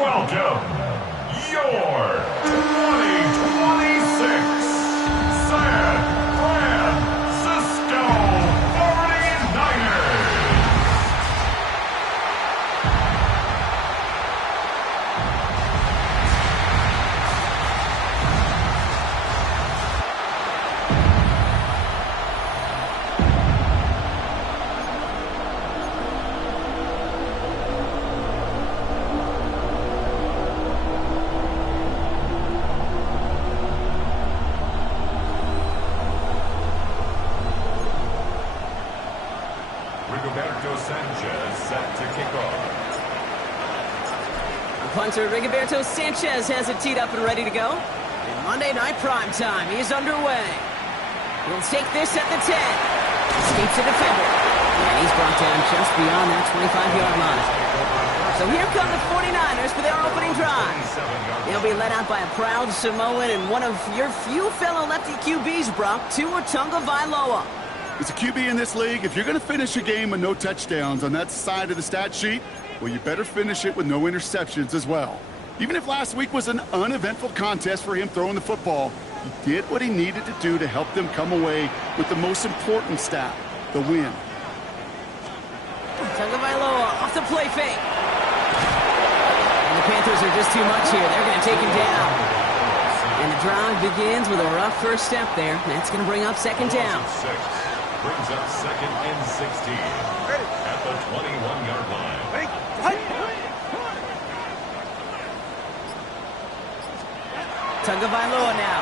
welcome your 2026 San Francisco 49ers. Set to kick off. Punter Rigoberto Sanchez has it teed up and ready to go. And Monday Night Prime Time is underway. He'll take this at the 10. Escapes a defender. And he's brought down just beyond that 25-yard line. So here come the 49ers for their opening drive. They'll be led out by a proud Samoan and one of your few fellow lefty QBs, Brock, Tua Tagovailoa. As a QB in this league, if you're going to finish a game with no touchdowns on that side of the stat sheet, well, you better finish it with no interceptions as well. Even if last week was an uneventful contest for him throwing the football, he did what he needed to do to help them come away with the most important stat, the win. Tagovailoa off the play fake. And the Panthers are just too much here. They're going to take him down. And the drive begins with a rough first step there. That's going to bring up second down. Brings up second and 16 at the 21-yard line. Tagovailoa now.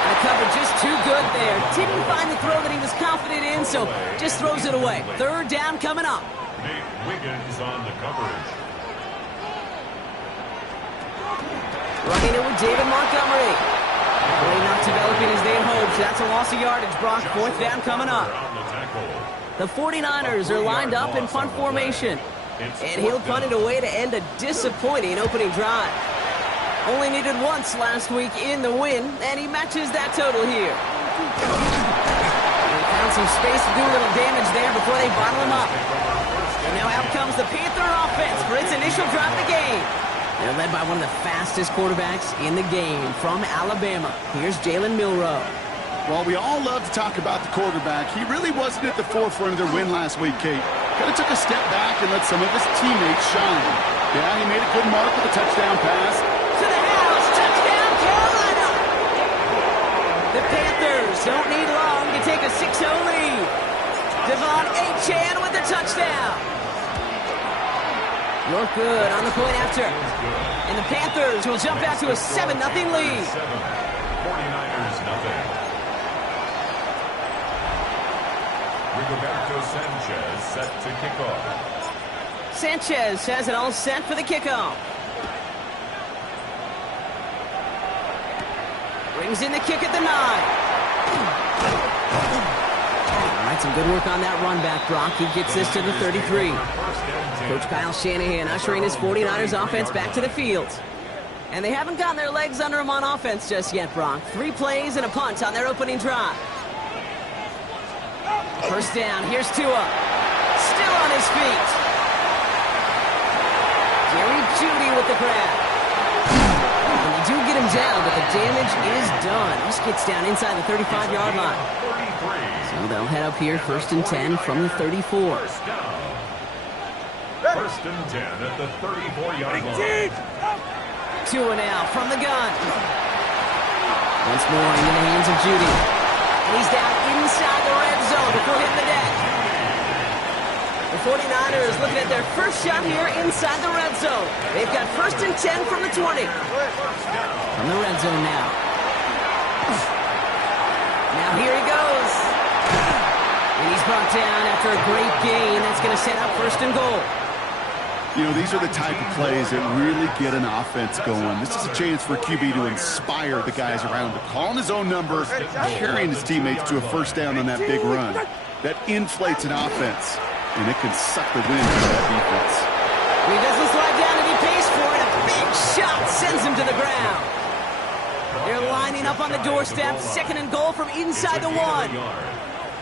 And the cover just too good there. Didn't find the throw that he was confident in, so just throws it away. Third down coming up. Nate Wiggins on the coverage. Running it with David Montgomery. Really not developing as they had hoped. That's a loss of yardage, Brock. Fourth down coming up. The 49ers are lined up in punt formation. And he'll punt it away to end a disappointing opening drive. Only needed once last week in the win, and he matches that total here. They found some space to do a little damage there before they bottle him up. And now out comes the Panther offense for its initial drive of the game. They're led by one of the fastest quarterbacks in the game from Alabama. Here's Jalen Milroe. While we all love to talk about the quarterback, he really wasn't at the forefront of their win last week, Kate. Kind of took a step back and let some of his teammates shine. Yeah, he made a good mark with a touchdown pass. To the house, touchdown Carolina! The Panthers don't need long to take a 6-0 lead. Devon Achane with the touchdown. You're good on the point after. And the Panthers will jump out to a 7-0 lead. 49ers nothing. Rigoberto Sanchez set to kick off. Sanchez has it all set for the kickoff. Brings in the kick at the 9. All right, some good work on that run back, Brock. He gets this to the 33. Coach Kyle Shanahan ushering his 49ers offense back to the field. And they haven't gotten their legs under him on offense just yet, Brock. 3 plays and a punt on their opening drive. First down, here's Tua. Still on his feet. Jerry Jeudy with the grab. And they do get him down, but the damage is done. This gets down inside the 35-yard line. So they'll head up here, 1st and 10 from the 34. First and 10 at the 34-yard line. Tua now from the gun. Once more into the hands of Jeudy. And he's down inside the red zone before hitting the deck. The 49ers looking at their first shot here inside the red zone. They've got 1st and 10 from the 20. From the red zone now. Now here he goes. And he's brought down after a great gain. That's going to set up 1st and goal. You know, these are the type of plays that really get an offense going. This is a chance for QB to inspire the guys around him. Calling his own number, carrying his teammates to a first down on that big run. That inflates an offense, and it can suck the wind out of that defense. He doesn't slide down and he pays for it. A big shot sends him to the ground. They're lining up on the doorstep. 2nd and goal from inside the 1.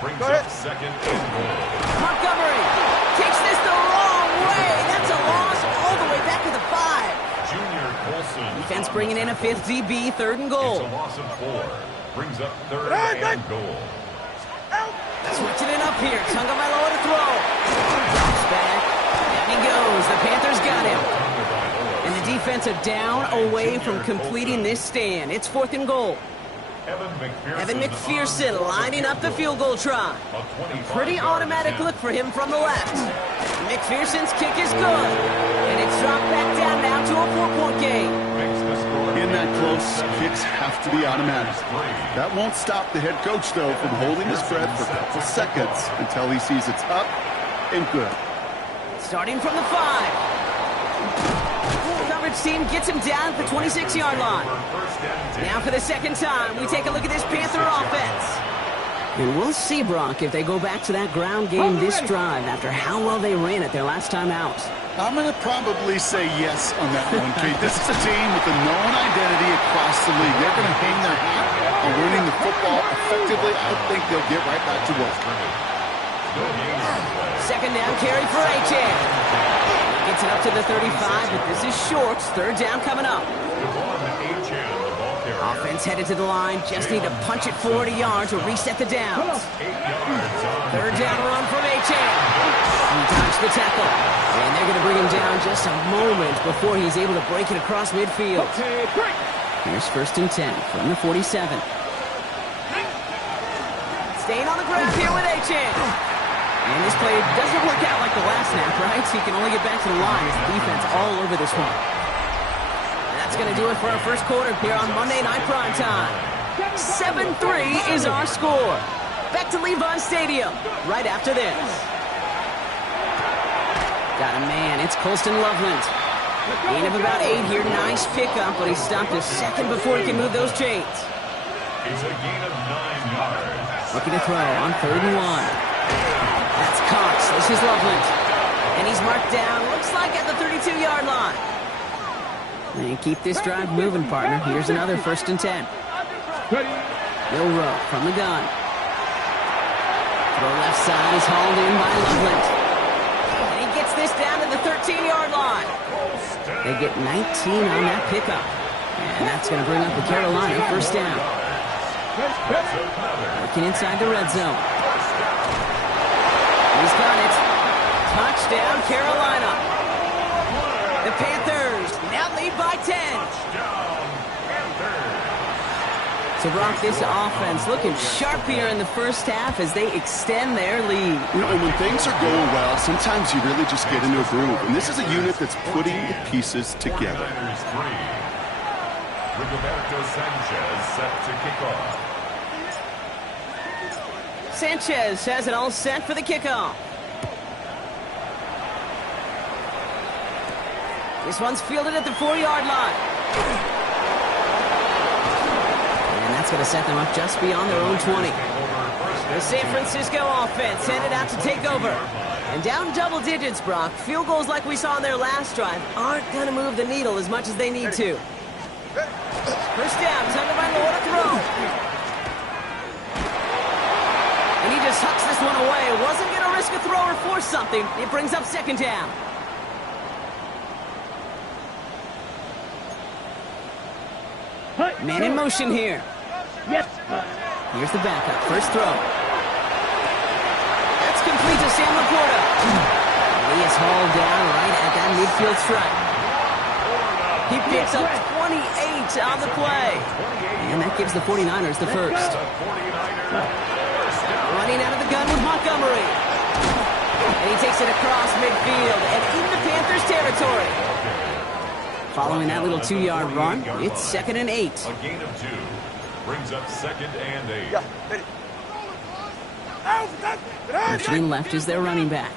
Brings up 2nd and goal. Montgomery takes this the wrong way. Defense bringing in a fifth DB, third and goal. It's a loss of 4. Brings up third and goal. Switching it up here. Tagovailoa to throw. Drops back. Down he goes. The Panthers got him. And the defense are down away from completing this stand. It's 4th and goal. Evan McPherson lining up the field goal try. A pretty automatic look for him from the left. McPherson's kick is good. And it's dropped back down now to a 4-point game. In that close, kicks have to be automatic. That won't stop the head coach, though, from holding his breath for a couple seconds until he sees it's up and good. Starting from the 5. Coverage team gets him down at the 26-yard line. Now for the second time, we take a look at this Panther offense. And we'll see, Brock, if they go back to that ground game this drive after how well they ran it their last time out. I'm going to probably say yes on that one, Kate. This is a team with a known identity across the league. They're going to hang their hat on running the football effectively. I think they'll get right back to work. Second down carry for A-Chan. Gets it up to the 35, but this is short. Third down coming up. Offense headed to the line. Just need to punch it 40 yards to reset the downs. Third down run from A-Chan. He dodged the tackle. And they're going to bring him down just a moment before he's able to break it across midfield. Here's 1st and 10 from the 47. Staying on the ground here with A-Chan. And this play doesn't work out like the last snap, right? So he can only get back to the line as the defense all over this one. That's going to do it for our first quarter here on Monday Night Primetime. 7-3 is our score. Back to Levi Stadium right after this. Got a man. It's Colston Loveland. Gain of about 8 here. Nice pickup, but he stopped a second before he can move those chains. It's a gain of 9 yards. Looking to throw on 3rd and 1. That's Cox. This is Loveland. And he's marked down, looks like at the 32-yard line. And keep this drive moving, partner. Here's another 1st and 10. Milrow from the gun. Throw left side is hauled in by Loveland. And he gets this down to the 13-yard line. They get 19 on that pickup. And that's going to bring up the Carolina 1st down. Working inside the red zone. He's got it. Touchdown, Carolina. The Panthers now lead by 10. So, Brock, this offense looking sharp here in the first half as they extend their lead. You know, and when things are going well, sometimes you really just get into a groove. And this is a unit that's putting the pieces together. Rigoberto Sanchez set to kick off. Sanchez has it all set for the kickoff. This one's fielded at the 4-yard line. And that's going to set them up just beyond their own 20. The San Francisco offense headed out to take over. And down double digits, Brock. Field goals like we saw on their last drive aren't going to move the needle as much as they need to. First down, Tagovailoa to throw. And he just hucks this one away. Wasn't going to risk a throw or force something. It brings up 2nd down. Man in motion here. Here's the backup. First throw. That's complete to Sam Laporta. He is hauled down right at that midfield stripe. He picks up 28 on the play. And that gives the 49ers the first. Running out of the gun with Montgomery. And he takes it across midfield and into Panthers territory. Following that little 2-yard run, it's 2nd and 8. A gain of 2 brings up 2nd and 8. Motioning left is their running back.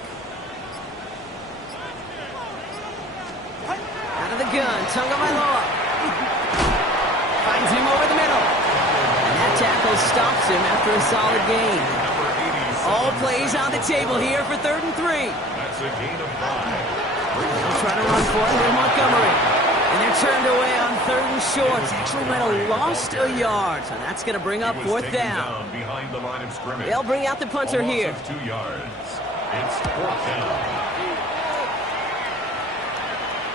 Out of the gun, Tagovailoa. Finds him over the middle. And that tackle stops him after a solid gain. All plays on the table here for 3rd and 3. That's a gain of 5. They'll try to run for it with Montgomery. And they're turned away on 3rd and short. Actually might have lost a yard. So that's going to bring up 4th down. Behind the line of scrimmage. They'll bring out the punter here. 2 yards. It's 4th down.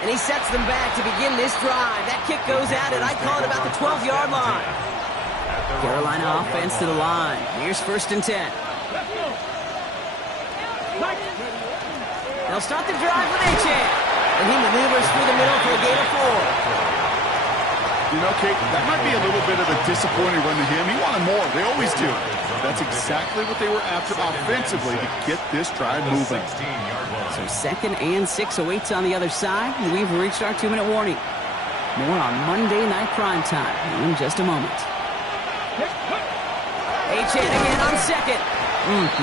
And he sets them back to begin this drive. That kick goes out, and I call it about the 12-yard line. Carolina offense to the line. Here's 1st and 10. They'll start the drive with Achane. And he maneuvers through the middle for a gain of 4. You know, Kate, that might be a little bit of a disappointing run to him. He wanted more. They always do. That's exactly what they were after offensively to get this drive moving. So 2nd and 6 awaits on the other side. We've reached our 2-minute warning. More on Monday Night Prime Time in just a moment. Achane again on 2nd.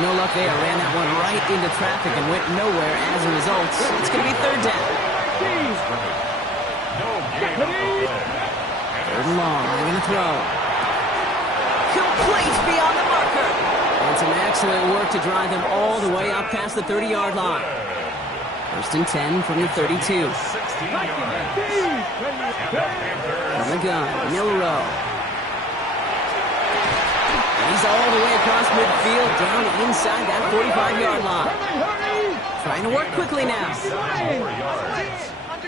No luck there. Ran that one right into traffic and went nowhere as a result. It's going to be 3rd down. 3rd and long. They're going to throw. Complete beyond the marker. And some excellent work to drive them all the way up past the 30-yard line. 1st and 10 from the 32. From the gun, Milrow. He's all the way across midfield, down inside that 45-yard line. Trying to work quickly now.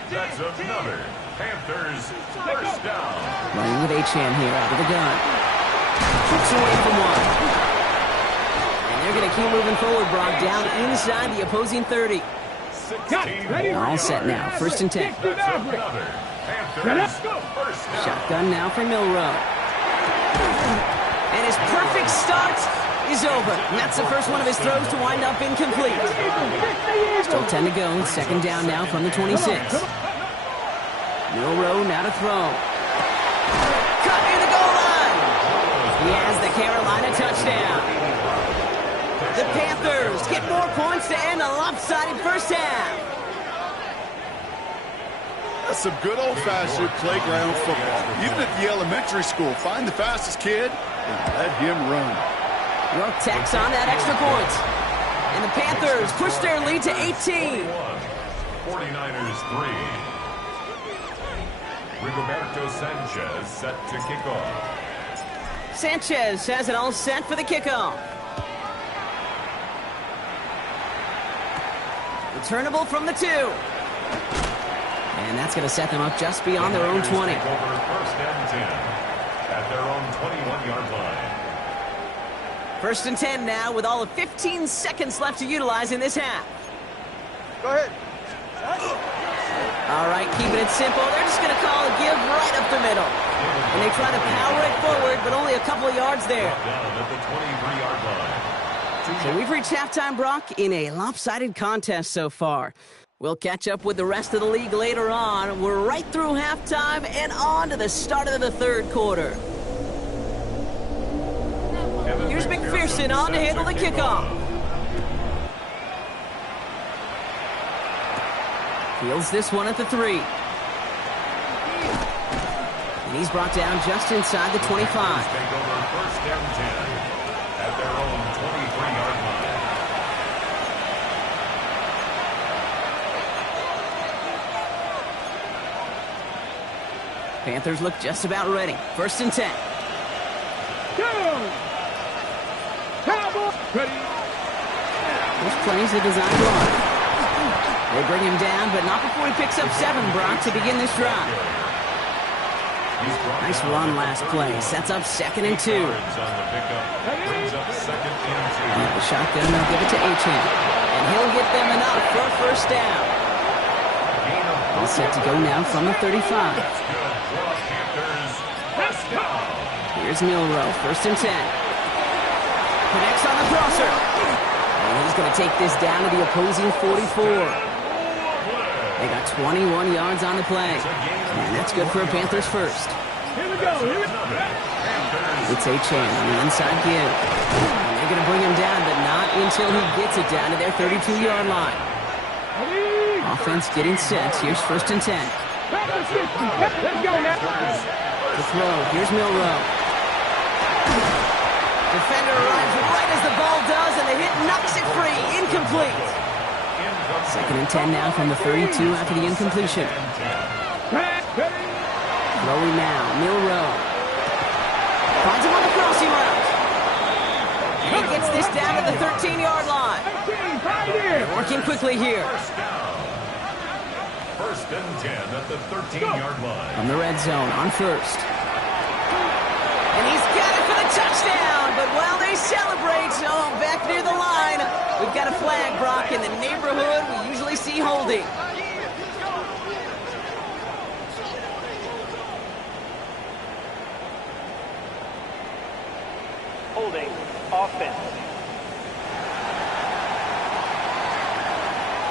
That's another Panthers 1st down. Running with Achane here out of the gun. Kicks away from one. And they're going to keep moving forward, Brock, down inside the opposing 30. All set now, 1st and 10. Shotgun now for Milrow. And his perfect start is over. And that's the first one of his throws to wind up incomplete. Still 10 to go. 2nd down now from the 26. Milrow now to throw. Cut near the goal line. He has the Carolina touchdown. The Panthers get more points to end a lopsided 1st half. That's some good old-fashioned playground football. Even at the elementary school, find the fastest kid and let him run. York tacks on that extra point. And the Panthers push their lead to 18. 49ers 3. Rigoberto Sanchez set to kick off. Sanchez has it all set for the kickoff. Returnable from the 2. And that's going to set them up just beyond their own 20. Over 1st and 10 at their own 21-yard line. 1st and 10 now with all of 15 seconds left to utilize in this half. Go ahead. All right, keeping it simple. They're just going to call a give right up the middle. And they try to power it forward, but only a couple of yards there. Down at the 23-yard line. So we've reached halftime, Brock, in a lopsided contest so far. We'll catch up with the rest of the league later on. We're right through halftime and on to the start of the 3rd quarter. Here's McPherson on to handle the kickoff. Fields this one at the 3. And he's brought down just inside the 25. Take over 1st and 10 at their own 23-yard line. Panthers look just about ready. 1st and 10. This plays a design run. They bring him down, but not before he picks up 7, Brock, to begin this drive. Nice run last play. Sets up 2nd and 2. On the pickup. Brings up 2nd and 2. And the shotgun, they'll give it to Achane. And he'll get them enough for a 1st down. All set to go now from the 35. Here's Milrow, 1st and 10. Connects on the crosser. And he's going to take this down to the opposing 44. They got 21 yards on the play. And that's good for a Panthers 1st. Here we go. It's Achane on the inside give. And they're going to bring him down, but not until he gets it down to their 32-yard line. Offense getting set. Here's 1st and 10. Let's go now. The throw. Here's Milrow. Defender arrives right as the ball does, and the hit knocks it free. Incomplete. 2nd and 10 now from the 32 after the incompletion. Throwing now. Milrow. Finds him on the crossing route. And he gets this down to the 13-yard line. Working quickly here. First and 10 at the 13-yard line. From the red zone on first. And he's got it for the touchdown. But while they celebrate, back near the line, we've got a flag, Brock, in the neighborhood we usually see holding. Holding offense.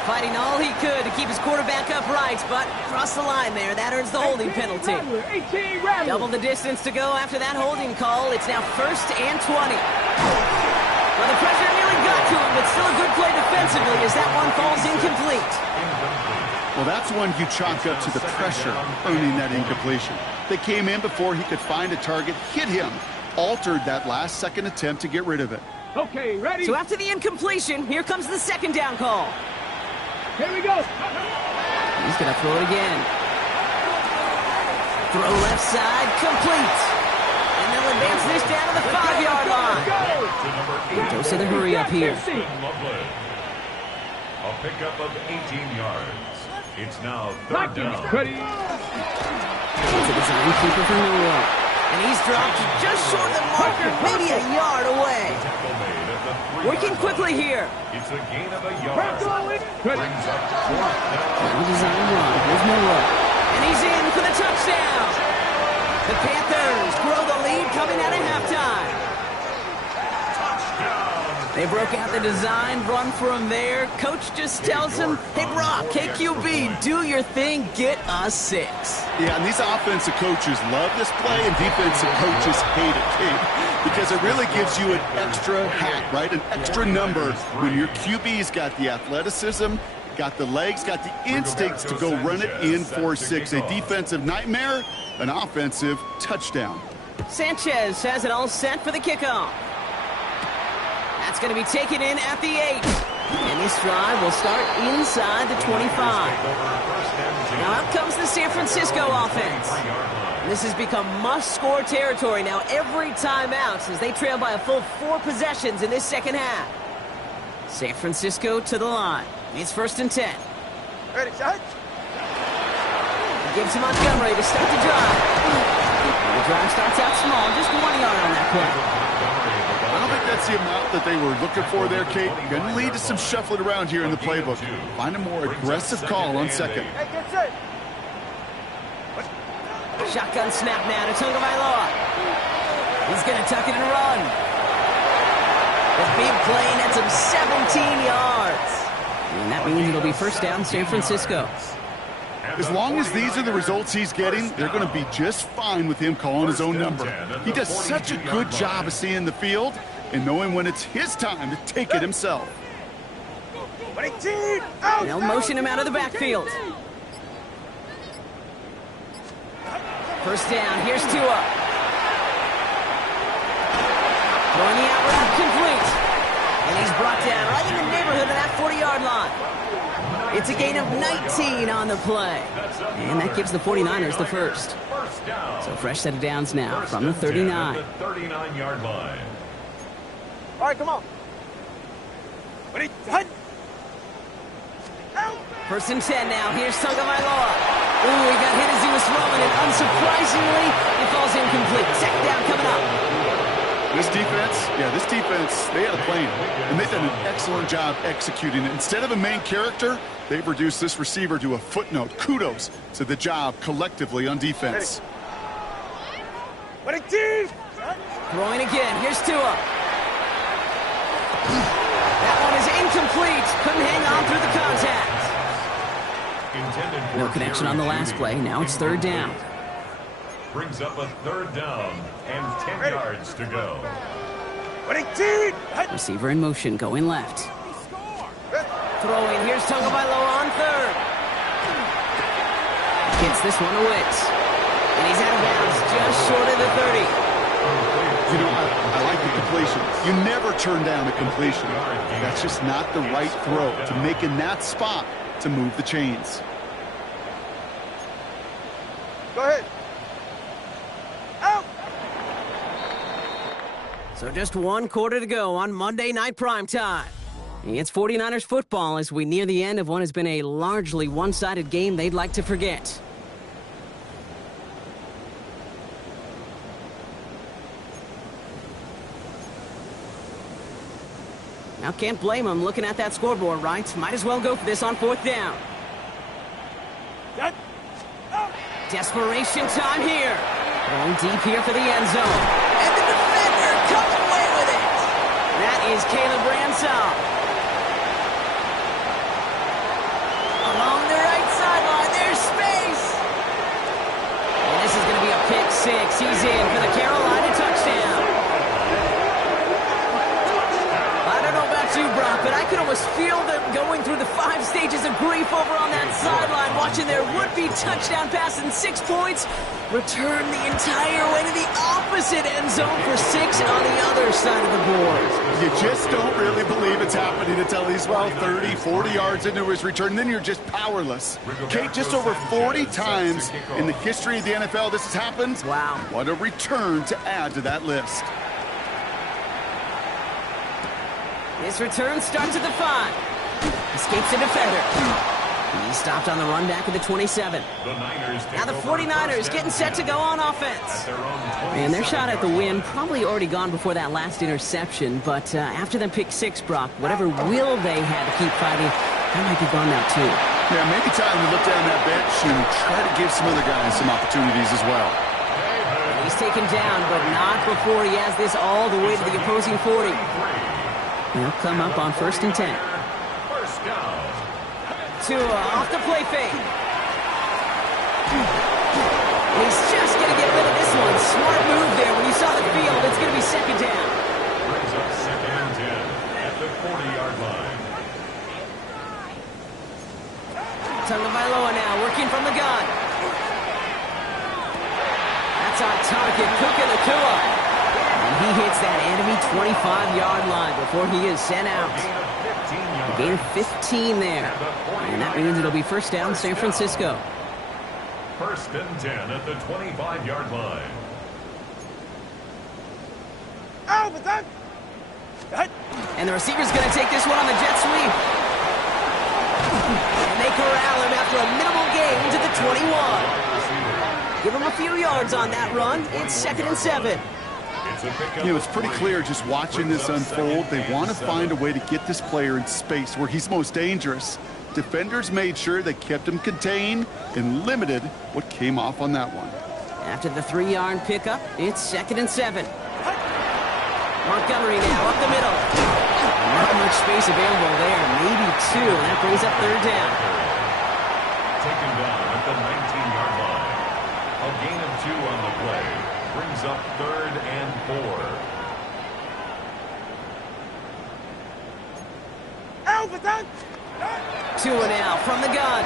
Fighting all he could to keep his quarterback upright, but crossed the line there. That earns the holding penalty. 18 Rattler. Double the distance to go after that holding call. It's now first and 20. Well, the pressure nearly got to him, but still a good play defensively as that one falls incomplete. Well, that's one you chalk up to the pressure earning that incompletion. They came in before he could find a target, hit him, altered that last-second attempt to get rid of it. Okay, ready? So after the incompletion, here comes the second down call. Here we go. He's going to throw it again. Throw left side, complete. And they'll advance this down to the 5-yard line. Dose of the hurry up here. A pickup of 18 yards. It's now third down. Ready? It's a design keeper for Noah. And he's dropped just short of the marker, maybe a yard away. Working quickly here. It's a gain of a yard. Brings up fourth down. Well designed run. Here's Noah. And he's in for the touchdown. The Panthers grow the lead coming out of halftime. They broke out the design run for him there. Coach just tells him, hey, Brock, KQB, do your thing, get us 6. Yeah, and these offensive coaches love this play, and defensive coaches hate it, Kate, because it really gives you an extra hat, right? An extra number when your QB's got the athleticism, got the legs, got the instincts to go run it in for 6. A defensive nightmare, an offensive touchdown. Sanchez has it all set for the kickoff. That's going to be taken in at the 8. And this drive will start inside the 25. Now out comes the San Francisco offense. And this has become must-score territory now every time out as they trail by a full 4 possessions in this second half. San Francisco to the line. It's first and 10. Ready, shot. Gives to Montgomery to start the drive. And the drive starts out small, just 1 yard on that play. I don't think that's the amount that they were looking for there, Kate. Going to lead to some shuffling around here in the playbook. Find a more aggressive call on second. Hey, get set. Shotgun snap now to Tagovailoa. He's going to tuck it and run. The big play nets him 17 yards. And that means it'll be first down San Francisco. As long as these are the results he's getting, they're going to be just fine with him calling his own number. He does such a good job of seeing the field and knowing when it's his time to take it himself. They'll motion him out of the backfield. First down, here's Tua. Throwing the out route complete. And he's brought down right in the neighborhood of that 40-yard line. It's a gain of 19 on the play. And that gives the 49ers the first. So fresh set of downs now from the 39. 39-yard line. All right, come on. Ready, hut. First and 10 now. Here's Tagovailoa. Ooh, he got hit as he was throwing it. Unsurprisingly, it falls incomplete. Second down coming up. This defense, they had a plan, and they've done an excellent job executing it. Instead of a main character, they've reduced this receiver to a footnote. Kudos to the job collectively on defense. Throwing again. Here's Tua. That one is incomplete. Couldn't hang on through the contact. No connection on the last play. Now it's third down. Brings up a third down and 10 yards to go. Receiver in motion, going left. Throwing, here's Tagovailoa on third. Gets this one to Wicks. And he's out of bounds, just short of the 30. You know, I like the completion. You never turn down a completion. That's just not the right throw to make in that spot to move the chains. Go ahead. Out. So just 1 quarter to go on Monday Night Primetime. It's 49ers football as we near the end of what has been a largely one-sided game they'd like to forget. Now can't blame them looking at that scoreboard, right? Might as well go for this on 4th down. Desperation time here. Going deep here for the end zone. And the defender comes away with it. That is Caleb Bransall. Along the right sideline, there's space. And this is going to be a pick 6. He's in for the Carolina touchdown. You, Brock, but I could almost feel them going through the 5 stages of grief over on that sideline, watching their would-be touchdown pass in 6 points return the entire way to the opposite end zone for 6 on the other side of the board. You just don't really believe it's happening until he's, 30, 40 yards into his return. Then you're just powerless. Kate, just over 40 times in the history of the NFL this has happened. Wow. What a return to add to that list. His return starts at the 5. Escapes the defender. He's stopped on the run back at the 27. Now the 49ers getting set to go on offense. And their shot at the win probably already gone before that last interception. But after them pick 6, Brock, whatever will they had to keep fighting, that might be gone now too. Yeah, maybe time to look down that bench and try to give some other guys some opportunities as well. He's taken down, but not before he has this all the way to the opposing 40. They'll come up on 1st and 10. First down. Tua off the play fake. He's just going to get rid of this one. Smart move there. When you saw the field, it's going to be 2nd down. Brings up 2nd and 10 at the 40-yard line. Tagovailoa now working from the gun. That's on target. Puka Nacua. And he hits that enemy 25-yard line before he is sent out. A gain of 15 there. And that means it'll be 1st down San Francisco. 1st and 10 at the 25-yard line. And the receiver's going to take this one on the jet sweep. And they corral him after a minimal gain to the 21. Give him a few yards on that run. It's 2nd and 7. It's pretty clear just watching this unfold. They want to find a way to get this player in space where he's most dangerous. Defenders made sure they kept him contained and limited what came off on that one. After the 3-yard pickup, it's 2nd and 7. Montgomery now up the middle. Not much space available there. Maybe 2, and that brings up 3rd down. Taken down at the 19-yard line. A gain of 2 on the play. Brings up 3rd and 4. Tua now from the gun.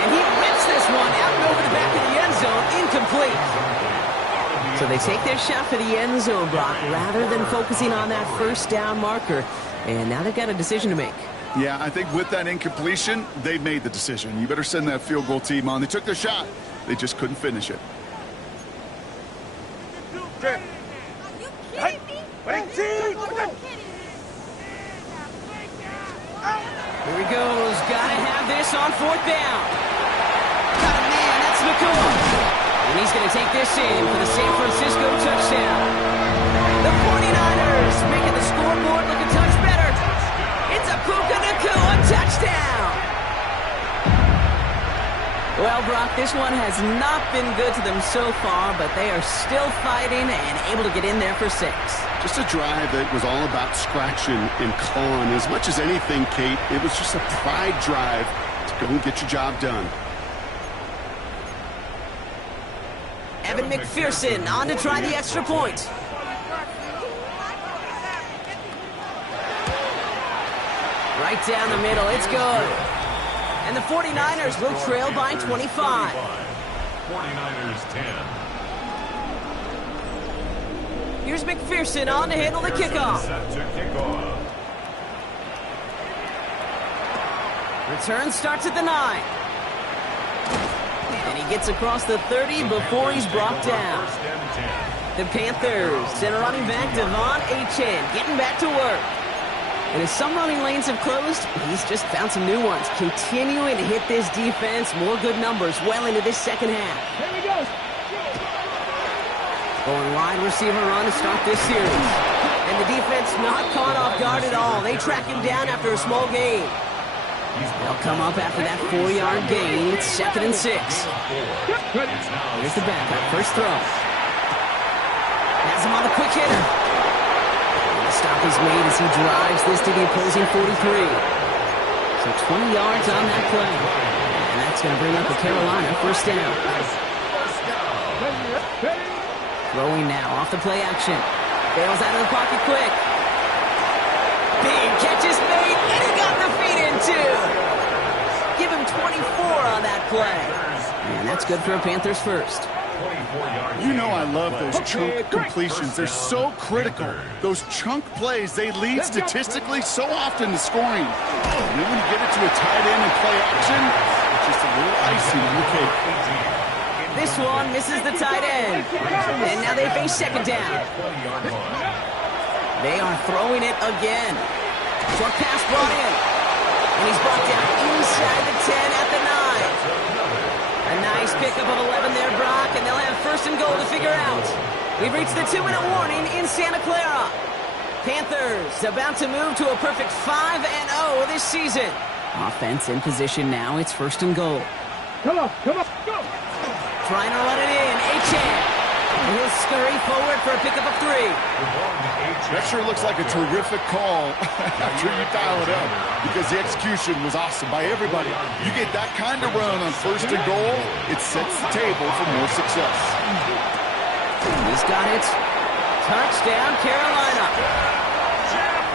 And he rips this one out and over the back of the end zone. Incomplete. So they take their shot for the end zone, Brock, rather than focusing on that 1st down marker. And now they've got a decision to make. Yeah, I think with that incompletion, they made the decision. You better send that field goal team on. They took their shot. They just couldn't finish it. Here he goes. Gotta have this on 4th down. Got a man. That's Nacua. And he's going to take this in for the San Francisco touchdown. The 49ers making the scoreboard look a touch better. It's a Puka Nacua touchdown. Well, Brock, this one has not been good to them so far, but they are still fighting and able to get in there for 6. Just a drive that was all about scratching and clawing. As much as anything, Kate, it was just a pride drive to go and get your job done. Evan McPherson on to try the extra point. Right down the middle, it's good. And the 49ers will trail by 25. 49ers 10. Here's McPherson on to handle the kickoff. Set to kickoff. Return starts at the 9. And he gets across the 30 before he's brought down. 1st and The Panthers send a running back, Devon Achane, getting back to work. And as some running lanes have closed, he's just found some new ones. Continuing to hit this defense, more good numbers well into this second half. Here we go. Going wide receiver run to start this series. And the defense not caught off guard at all. They track him down after a small gain. They'll come up after that 4-yard gain. It's 2nd and 6. Here's the backup. First throw. Has him on the quick hitter. And the stop is made as he drives this to the opposing 43. So 20 yards on that play. And that's going to bring up the Carolina first down. Throwing now off the play action. Bails out of the pocket quick. Big catch is made, and he got the feet in too. Give him 24 on that play. And that's good for a Panthers first. You know I love those chunk completions. They're so critical. Those chunk plays, they lead statistically so often to scoring. And then when you get it to a tight end in play action, it's just a little icing on the cake. This one misses the tight end. And now they face second down. They are throwing it again. Short pass brought in. And he's brought down inside the 10 at the 9. A nice pickup of 11 there, Brock, and they'll have first and goal to figure out. We've reached the 2-minute warning in Santa Clara. Panthers about to move to a perfect 5-0 this season. Offense in position now. It's first and goal. Come on, go. Trying to run it in. Achane. He'll scurry forward for a pickup of 3. That sure looks like a terrific call after you dial it up, because the execution was awesome by everybody. You get that kind of run on first and goal, it sets the table for more success. He's got it. Touchdown, Carolina.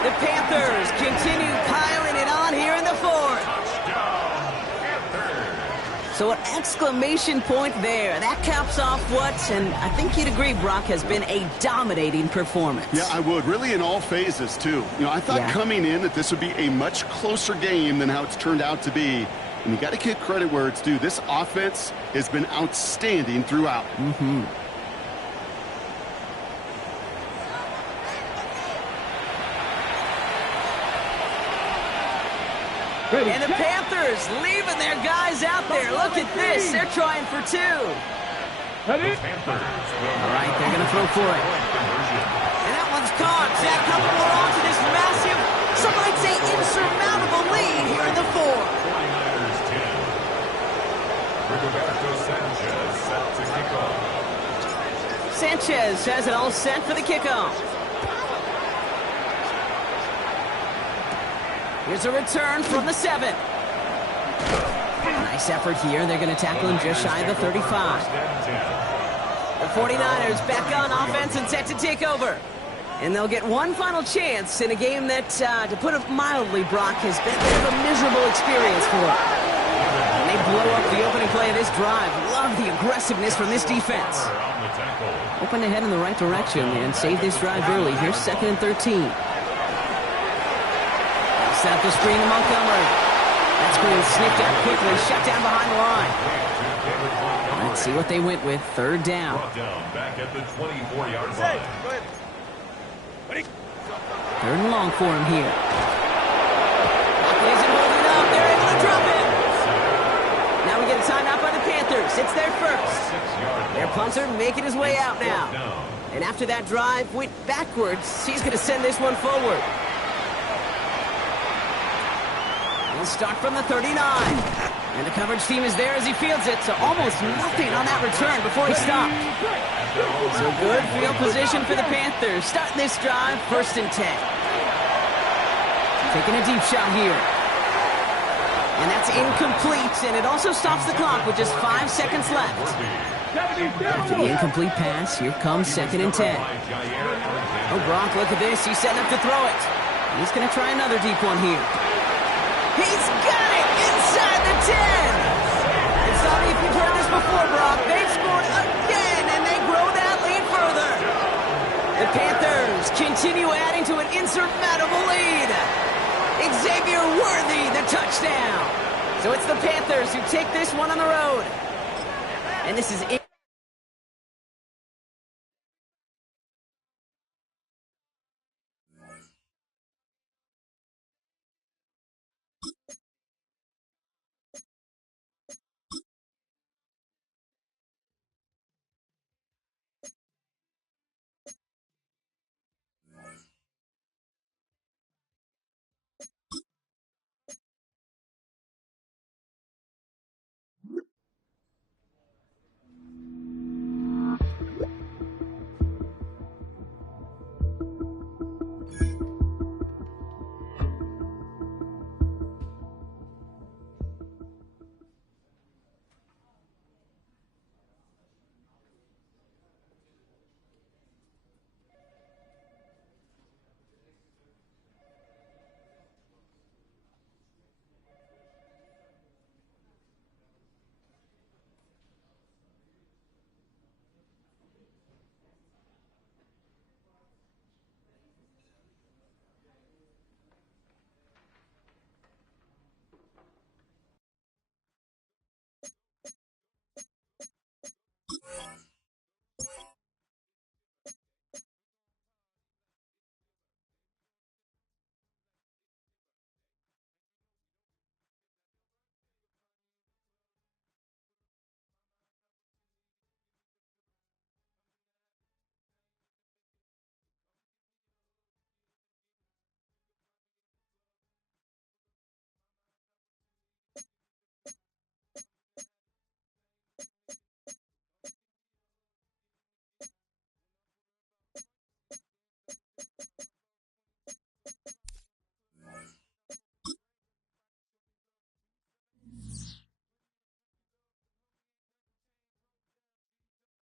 The Panthers continue piling it on here in the 4th. So an exclamation point there. That caps off what, and I think you'd agree, Brock, has been a dominating performance. Yeah, I would. Really in all phases, too. You know, I thought coming in that this would be a much closer game than how it's turned out to be. And you got to give credit where it's due. This offense has been outstanding throughout. And the Panthers leaving their guys out there. Look at this. They're trying for 2. All right, they're going to throw for it. And that one's caught. Zach coming more on to this massive, some might say insurmountable lead here in the 4. 49ers 10. Roberto Sanchez set to kick off. Sanchez has it all set for the kickoff. Here's a return from the 7. Nice effort here. They're going to tackle him just shy of the 35. The 49ers back on offense and set to take over. And they'll get one final chance in a game that, to put it mildly, Brock, has been a bit of a miserable experience for them. And they blow up the opening play of this drive. Love the aggressiveness from this defense. Open ahead in the right direction and save this drive early. Here's 2nd and 13. Set the screen to Montgomery. That screen snipped out quickly, shut down behind the line. Let's see what they went with. 3rd down. Back at the 24-yard line. 3rd and long for him here. Isn't holding up. They're able to drop it. Now we get a timeout by the Panthers. It's their first. Their punter making his way out now. And after that drive went backwards, he's going to send this one forward. He'll start from the 39. And the coverage team is there as he fields it, so almost nothing on that return before he stopped. So good field position for the Panthers. Starting this drive, 1st and 10. Taking a deep shot here. And that's incomplete, and it also stops the clock with just 5 seconds left. After the incomplete pass, here comes 2nd and 10. Oh, Brock, look at this. He's setting up to throw it. He's going to try another deep one here. He's got it inside the 10. And sorry if you've heard this before, Brock. They've scored again, and they grow that lead further. The Panthers continue adding to an insurmountable lead. Xavier Worthy, the touchdown. So it's the Panthers who take this one on the road. And this is it.